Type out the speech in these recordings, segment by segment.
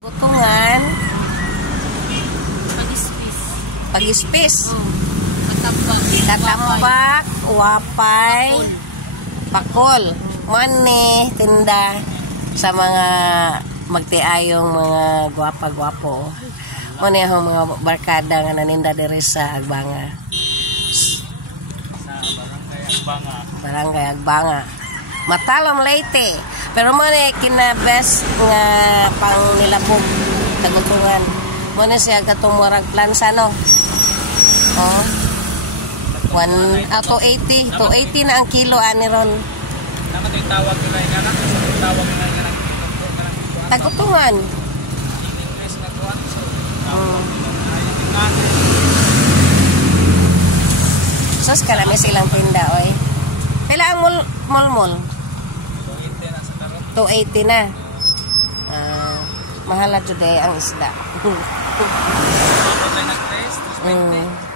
Butungan. Pagispis. Pagispis. Tatambak. Tatambak, wapay, pakol. Money, tinda sa mga magtiayong mga gwapa-gwapo. Muna yung mga barkada nga naninda diri sa Agbanga. Sa Barangay Agbanga. Barangay Agbanga. Matalom Leyte. Pero muna kinabest nga pang nilabog tagutungan. Muna siya katumurag plansa no. Oh. 280 na ang kilo ani ron. Naman yung tawag nila yung anak. Sa tawag nila yung anak. Tagutungan. In English na tuwan. So, tawag nila na yung Sus karami silang tinda oy. Pila ang mol-mol? 280 na. Mahal na today ang isda.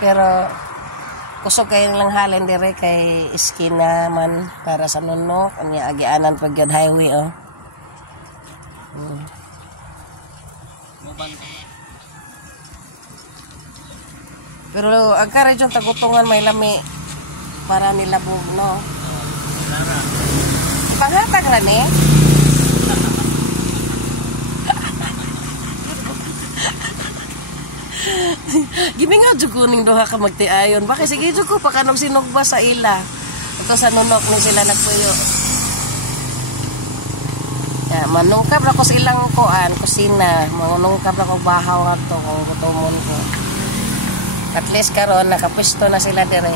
Pero kusog kayo lang halin dire kay iskina man para sa nunok. Anya agianan pag yun highway oh. Pero ang karadyon tagutungan may lami para nilabog no. Panghatag na ni. Gimingaw jud ko ning duha ka magtiayon. Bakit sige jud ko pakanog sinugba sa ila. Ito sa nunok ni sila nagpuyo. Ya, manungkab ra ko sa ilang kuan, kusina. Manungkab ra ko bahaw ato kung kutumon ko. At least karon nakapwesto na sila dire.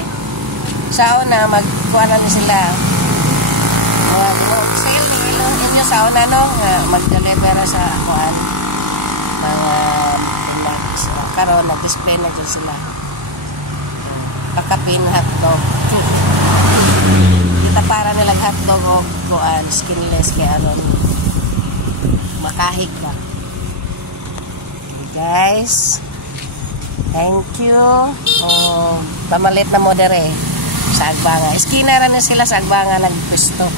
Sao na magkuan na sila. Sale inyo sa una no nga mag-deliver sa kuan mga pinaks karon nag-display na dyan sila kakapin hotdog kita para nilang hotdog o kuan skinless kaya aron makahig ba guys, thank you. Pamalit na mo dere sa Agbanga, iskina ra na sila sa Agbanga nagpwesto.